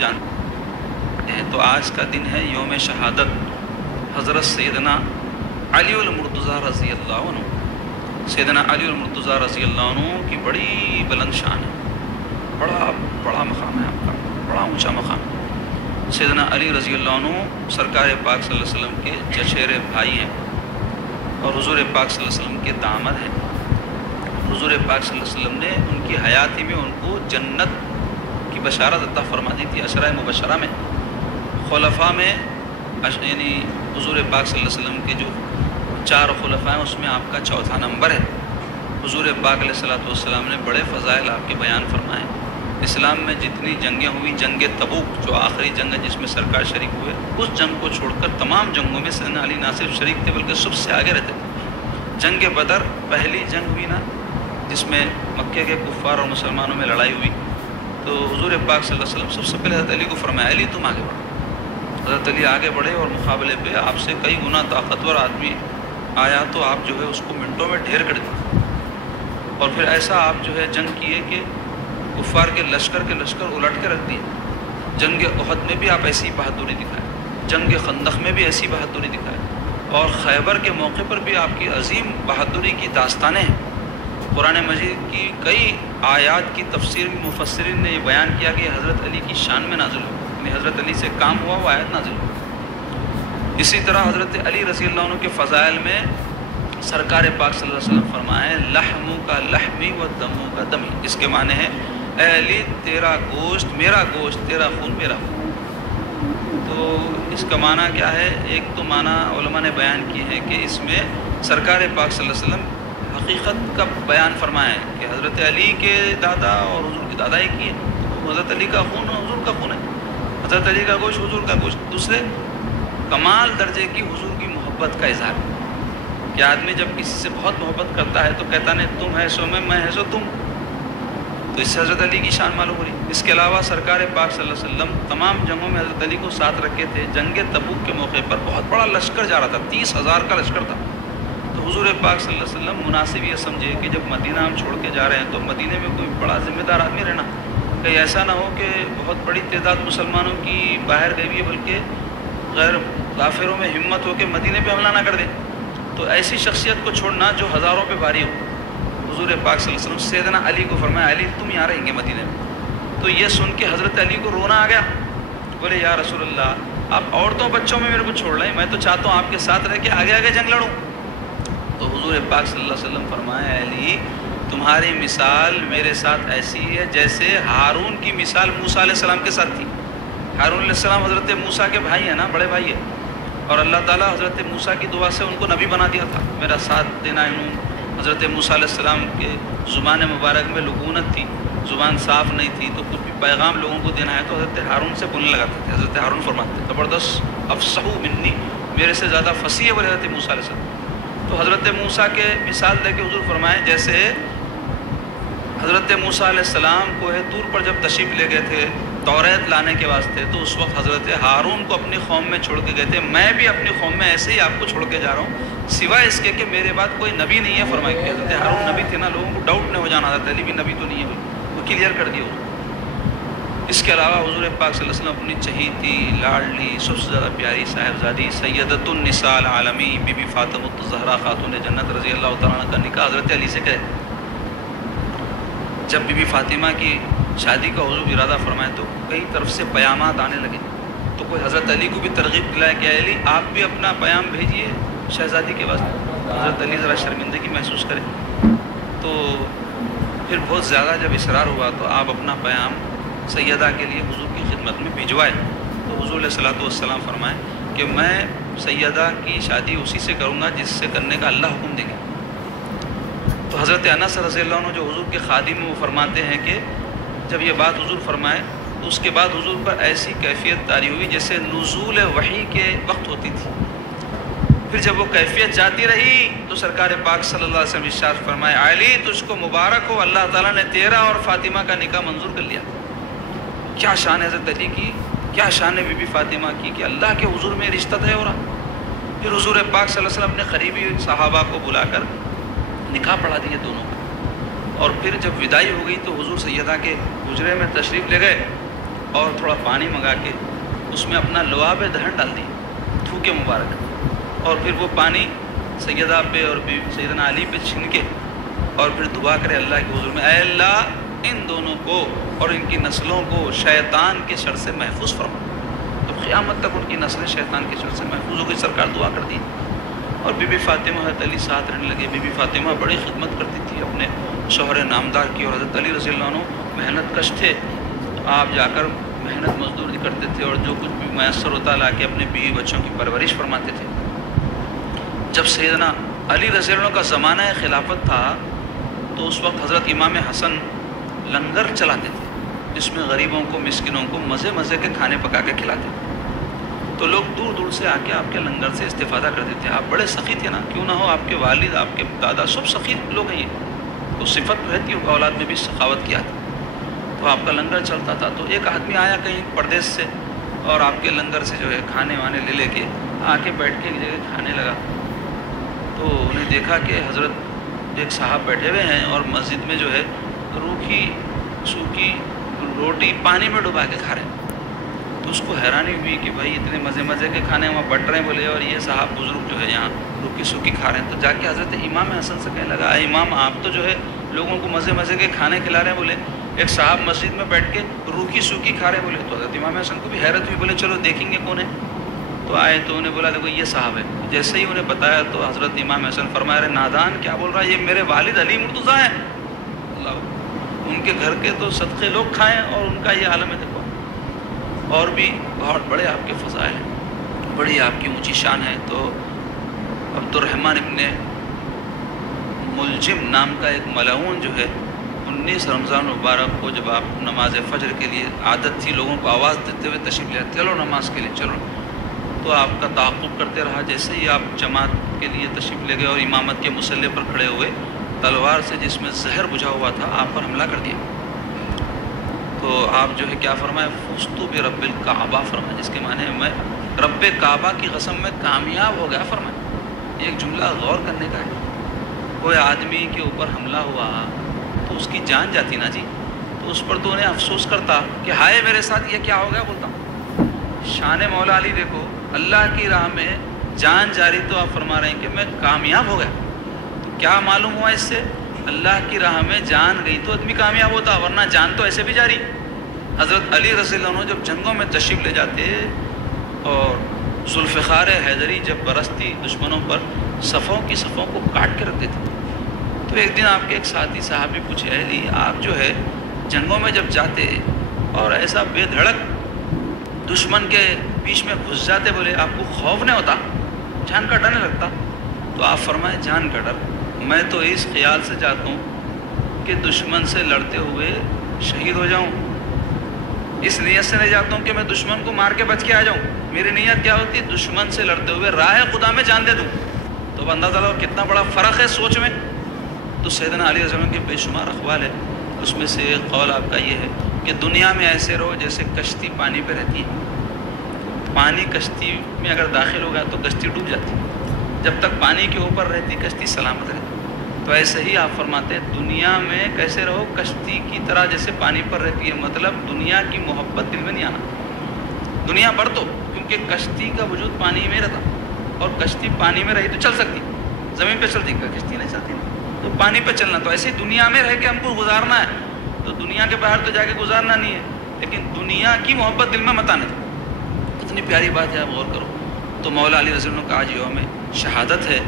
جانتے ہیں۔ تو آج کا دن ہے یوم شہادت حضرت سیدنا علی المرتضیٰ رضی اللہ عنہ۔ سیدنا علی المرتضیٰ رضی اللہ عنہ کی بڑی بلند شان ہے، بڑا مقام ہے آپ کا، بڑا اونچا مقام۔ سیدنا علی رضی اللہ عنہ سرکار پاک صلی اللہ علیہ وسلم کے چچیرے بھائی ہیں اور حضور پاک صلی اللہ علیہ وسلم کے داماد ہیں۔ حضور پاک صلی اللہ علیہ وسلم نے ان کی حیاتی میں ان کو جنت کی بشارت عطا فرما دی تھی۔ عشرہ مبشرہ میں خلفاء میں یعنی حضور پاک صلی اللہ علیہ وسلم کے جو 4 خلفاء ہیں اس میں آپ کا چوتھا نمبر ہے۔ حضور پاک علیہ السلام نے بڑے فضائل آپ کے بیان فرمائے۔ اسلام میں جتنی جنگیں ہوئی، جنگ تبوک جو آخری جنگ ہے جس میں سرکار شریک ہوئے، اس جنگ کو چھوڑ کر تمام جنگوں میں سیدنا علی نہ صرف شریک تھے بلکہ سب سے آگے رہتے تھے۔ جنگ بدر پہلی جنگ ہوئی نا جس میں مکے کے کفار اور مسلمانوں میں لڑائی ہوئی، تو حضور پاک صلی اللہ علیہ وسلم سب سے پہلے حضرت علی کو فرمایا علی تم آگے بڑھو۔ حضرت علی آگے بڑھے اور مقابلے پہ آپ سے کئی گنا طاقتور آدمی آیا تو آپ جو ہے اس کو منٹوں میں ڈھیر کر دیا، اور پھر ایسا آپ جو ہے جنگ کیے کہ کفار کے لشکر الٹ کے رکھ دیے۔ جنگ احد میں بھی آپ ایسی بہادری دکھائے، جنگ خندق میں بھی ایسی بہادری دکھائے، اور خیبر کے موقع پر بھی آپ کی عظیم بہادری کی داستانیں ہیں۔ قرآن مجید کی کئی آیات کی تفسیر میں مفسرین نے یہ بیان کیا کہ حضرت علی کی شان میں نازل ہو، یعنی حضرت علی سے کام ہوا وہ آیت نازل ہو۔ اسی طرح حضرت علی رضی اللہ عنہ کے فضائل میں سرکار پاک صلی اللہ علیہ وسلم فرمائے لحمو کا لحمی و دمو کا دمی، اس کے معنی ہے اے علی تیرا گوشت میرا گوشت، تیرا خون میرا خون۔ تو اس کا معنی کیا ہے؟ ایک تو معنی علماء نے بیان کی ہے کہ اس میں سرکار پاک صلی اللہ علیہ وسلم حقیقت کا بیان فرمایا ہے کہ حضرت علی کے دادا اور حضور کے دادا ایک ہی ہے، حضرت علی کا خون حضور کا خون ہے، حضرت علی کا گوشت حضور کا گوشت۔ دوسرے کمال درجے کی حضور کی محبت کا اظہار ہے کہ آدمی جب کسی سے بہت محبت کرتا ہے تو کہتا نہیں تم ہے سو میں ہے سو تم، تو اس سے حضرت علی کی شان معلوم ہو رہی۔ اس کے علاوہ سرکار پاک صلی اللہ علیہ وسلم تمام جنگوں میں حضرت علی کو ساتھ رکھے تھے۔ جنگ تبوک کے موقع پر بہت بڑا لشکر جا رہا تھا، 30,000 کا لشکر تھا، تو حضور پاک صلی اللہ علیہ وسلم مناسب یہ سمجھے کہ جب مدینہ ہم چھوڑ کے جا رہے ہیں تو مدینہ میں کوئی بڑا ذمہ دار آدمی رہنا، کہیں ایسا نہ ہو کہ بہت بڑی تعداد مسلمانوں کی باہر گئی ہے بلکہ غیر کافروں میں ہمت ہو کے مدینہ پہ حملہ نہ کر دیں، تو ایسی شخصیت کو چھوڑنا جو ہزاروں پہ بھاری ہو۔ حضور پاک صلی اللہ علیہ وسلم سیدنا علی کو فرمایا علی تم یہاں رہیں گے مدینہ میں۔ تو یہ سن کے حضرت علی کو رونا آ گیا، بولے یا رسول اللہ آپ عورتوں بچوں میں میرے کو چھوڑ لیں، میں تو چاہتا ہوں آپ کے ساتھ رہ کے آگے آگے جنگ لڑوں۔ تو حضور پاک صلی اللہ علیہ وسلم فرمایا علی تمہاری مثال میرے ساتھ ایسی ہے جیسے ہارون کی مثال موسیٰ علیہ السلام کے ساتھ تھی۔ ہارون علیہ السلام حضرت موسیٰ کے بھائی ہیں نا، بڑے بھائی ہیں، اور اللہ تعالیٰ حضرت موسیٰ کی دعا سے ان کو نبی بنا دیا تھا، میرا ساتھ دینا انہوں۔ حضرت موسیٰ علیہ السلام کے زبان مبارک میں لغونت تھی، زبان صاف نہیں تھی، تو کچھ بھی پیغام لوگوں کو دینا ہے تو حضرت ہارون سے بولنے لگاتے تھے۔ حضرت ہارون فرماتے تھے زبردست افصحوا منی، میرے سے زیادہ فصیح ہے بولے حضرت موسیٰ علیہ السلام۔ تو حضرت موسیٰ کے مثال دے کے حضور فرمائے جیسے حضرت موسیٰ علیہ السلام کوہ طور پر جب تشریف لے گئے تھے توریت لانے کے واسطے، تو اس وقت حضرت ہارون کو اپنی قوم میں چھوڑ کے گئے تھے، میں بھی اپنی قوم میں ایسے ہی آپ کو چھوڑ کے جا رہا ہوں، سوائے اس کے کہ میرے بعد کوئی نبی نہیں ہے۔ فرمائے کہ حضرت ہارون نبی تھے نا، لوگوں کو ڈاؤٹ نہیں ہو جانا حضرت علی بھی نبی تو نہیں ہے، وہ کلیئر کر دیا حضور۔ اس کے علاوہ حضور پاک صلی اللہ علیہ وسلم اپنی چہیتی لاڈلی سب سے زیادہ پیاری صاحبزادی سیدۃ النساء العالمی بی بی فاطمہ الزہرا خاتون جنت رضی اللہ تعالیٰ عنہ کا نکاح حضرت علی سے کرے۔ جب بی بی فاطمہ کی شادی کا حضور ارادہ فرمائے تو کئی طرف سے پیامات آنے لگے، تو کوئی حضرت علی کو بھی ترغیب دلائے کہ علی آپ بھی اپنا پیام بھیجیے شہزادی کے واسطے، حضرت علی ذرا شرمندگی محسوس کرے۔ تو پھر بہت زیادہ جب اصرار ہوا تو آپ اپنا پیام سیدہ کے لیے حضور کی خدمت میں بھجوائے، تو حضور علیہ الصلوۃ والسلام فرمائے کہ میں سیدہ کی شادی اسی سے کروں گا جس سے کرنے کا اللہ حکم دے گا۔ تو حضرت انس رضی اللہ عنہ جو حضور کے خادم ہیں وہ فرماتے ہیں کہ جب یہ بات حضور فرمائے تو اس کے بعد حضور پر ایسی کیفیت طاری ہوئی جیسے نزول وحی کے وقت ہوتی تھی۔ پھر جب وہ کیفیت جاتی رہی تو سرکار پاک صلی اللہ علیہ وسلم ارشاد فرمائے علی تجھ کو مبارک ہو، اللہ تعالیٰ نے تیرا اور فاطمہ کا نکاح منظور کر لیا۔ کیا شان ہے حضرت علی کی، کیا شان ہے بی بی فاطمہ کی کہ اللہ کے حضور میں رشتہ طے ہو رہا۔ پھر حضور پاک صلی اللہ علیہ وسلم نے قریبی صحابہ کو بلا کر نکاح پڑھا دیے دونوں کو، اور پھر جب وداعی ہو گئی تو حضور سیدہ کے حجرے میں تشریف لے گئے اور تھوڑا پانی منگا کے اس میں اپنا لعاب دہن ڈال دی، تھوکے مبارک، اور پھر وہ پانی سیدہ پہ اور سیدنا علی پہ چھن کے اور پھر دعا کرے اللہ کے حضور میں، اے اللہ ان دونوں کو اور ان کی نسلوں کو شیطان کے شر سے محفوظ فرما، تو قیامت تک ان کی نسلیں شیطان کے شر سے محفوظ ہو گئی۔ سرکار دعا کر دی، اور بی بی فاطمہ حضرت علی ساتھ رہنے لگے۔ بی بی فاطمہ بڑی خدمت کرتی تھی اپنے شوہر نامدار کی، اور حضرت علی رضی اللہ عنہ محنت کش تھے، تو آپ جا کر محنت مزدوری کرتے تھے اور جو کچھ بھی میسر ہوتا لا کے اپنے بیوی بچوں کی پرورش فرماتے تھے۔ جب سیدنا علی رضی اللہ عنہ کا زمانہ خلافت تھا تو اس وقت حضرت امام حسن لنگر چلاتے تھے، جس میں غریبوں کو مسکینوں کو مزے مزے کے کھانے پکا کے کھلاتے تھے، تو لوگ دور دور سے آ کے آپ کے لنگر سے استفادہ کرتے تھے۔ آپ بڑے سخی تھے نا، کیوں نہ ہو آپ کے والد آپ کے دادا سب سخی لوگ ہیں، یہ تو صفت رہتی ہے اولاد میں بھی سخاوت کیا تھا، تو آپ کا لنگر چلتا تھا۔ تو ایک آدمی آیا کہیں پردیس سے اور آپ کے لنگر سے جو ہے کھانے وانے لے کے آ کے بیٹھ کے ایک جگہ کھانے لگا، تو انہیں دیکھا کہ حضرت ایک صاحب بیٹھے ہوئے ہیں اور مسجد میں جو ہے روکھی سوکھی روٹی پانی میں ڈبا کے کھا رہے ہیں۔ تو اس کو حیرانی ہوئی کہ بھائی اتنے مزے مزے کے کھانے وہاں بٹ رہے ہیں بولے، اور یہ صاحب بزرگ جو ہے یہاں روکی سوکھی کھا رہے ہیں۔ تو جا کے حضرت امام حسن سے کہنے لگا، اے امام آپ تو جو ہے لوگوں کو مزے مزے کے کھانے کھلا رہے ہیں، بولے ایک صاحب مسجد میں بیٹھ کے روکی سوکھی کھا رہے ہیں، بولے۔ تو حضرت امام حسن کو بھی حیرت ہوئی، بولے چلو دیکھیں گے کون ہے۔ تو آئے تو انہیں بولا دیکھو یہ صاحب ہے۔ جیسے ہی انہیں بتایا تو حضرت امام حسن فرمایا، رہے نادان کیا بول رہا ہے، یہ میرے والد علی مرتضیٰ ہیں، اللہ ان کے گھر کے تو صدقے لوگ کھائیں اور ان کا یہ عالم ہے۔ دیکھو اور بھی بہت بڑے آپ کے فضائل ہیں، بڑی آپ کی اونچی شان ہے۔ تو عبد الرحمن ابن ملجم نام کا ایک ملعون جو ہے 19 رمضان مبارک کو جب آپ نماز فجر کے لیے عادت تھی لوگوں کو آواز دیتے ہوئے تشریف لے چلو نماز کے لیے چلو، تو آپ کا تعاقب کرتے رہا۔ جیسے ہی آپ جماعت کے لیے تشریف لے گئے اور امامت کے مصلی پر کھڑے ہوئے، تلوار سے جس میں زہر بجھا ہوا تھا آپ پر حملہ کر دیا۔ تو آپ جو ہے کیا فرمائے، فزتو برب الکعبہ فرمائے، جس کے معنی ہے میں رب کعبہ کی قسم میں کامیاب ہو گیا فرمائے۔ یہ ایک جملہ غور کرنے کا ہے۔ کوئی آدمی کے اوپر حملہ ہوا تو اس کی جان جاتی نا جی، تو اس پر تو انہیں افسوس کرتا کہ ہائے میرے ساتھ یہ کیا ہو گیا بولتا۔ شان مولا علی دیکھو، اللہ کی راہ میں جان جاری تو آپ فرما رہے ہیں کہ میں کامیاب ہو گیا، تو کیا معلوم ہوا اس سے، اللہ کی راہ میں جان گئی تو آدمی کامیاب ہوتا، ورنہ جان تو ایسے بھی جاری۔ حضرت علی رضی اللہ عنہ جب جنگوں میں تشریف لے جاتے اور ذوالفقار حیدری جب برستی دشمنوں پر صفوں کی صفوں کو کاٹ کے رکھتے تھے، تو ایک دن آپ کے ایک ساتھی صحابی پوچھے، علی آپ جو ہے جنگوں میں جب جاتے اور ایسا بے دھڑک دشمن کے بیچ میں گھس جاتے، بولے آپ کو خوف نہیں ہوتا، جان کا ڈر نہیں لگتا؟ تو آپ فرمائے جان کا ڈر میں تو اس خیال سے جاتا ہوں کہ دشمن سے لڑتے ہوئے شہید ہو جاؤں، اس نیت سے نہیں جاتا ہوں کہ میں دشمن کو مار کے بچ کے آ جاؤں۔ میری نیت کیا ہوتی ہے، دشمن سے لڑتے ہوئے راہ خدا میں جان دے دوں۔ تو اب اندازہ لگاؤ کتنا بڑا فرق ہے سوچ میں۔ تو سیدنا علی رضی اللہ عنہ کے بے شمار اقوال ہے، اس میں سے ایک قول آپ کا یہ ہے کہ دنیا میں ایسے رہو جیسے کشتی پانی پہ رہتی ہے، پانی کشتی میں اگر داخل ہوگا تو کشتی ڈوب جاتی، جب تک پانی کے اوپر رہتی کشتی سلامت رہتی۔ تو ایسے ہی آپ فرماتے ہیں دنیا میں کیسے رہو، کشتی کی طرح جیسے پانی پر رہتی ہے، مطلب دنیا کی محبت دل میں نہیں آنا، دنیا پر تو کیونکہ کشتی کا وجود پانی میں رہتا، اور کشتی پانی میں رہی تو چل سکتی، زمین پہ چلتی کشتی نہیں چلتی، تو پانی پہ چلنا، تو ایسے دنیا میں رہ کے ہم کو گزارنا ہے، تو دنیا کے باہر تو جا کے گزارنا نہیں ہے، لیکن دنیا کی محبت دل میں مت آنے دو۔ اتنی پیاری بات ہے، آپ غور کرو۔ تو مولا علی رضی اللہ عنہ کا آج یوم شہادت ہے،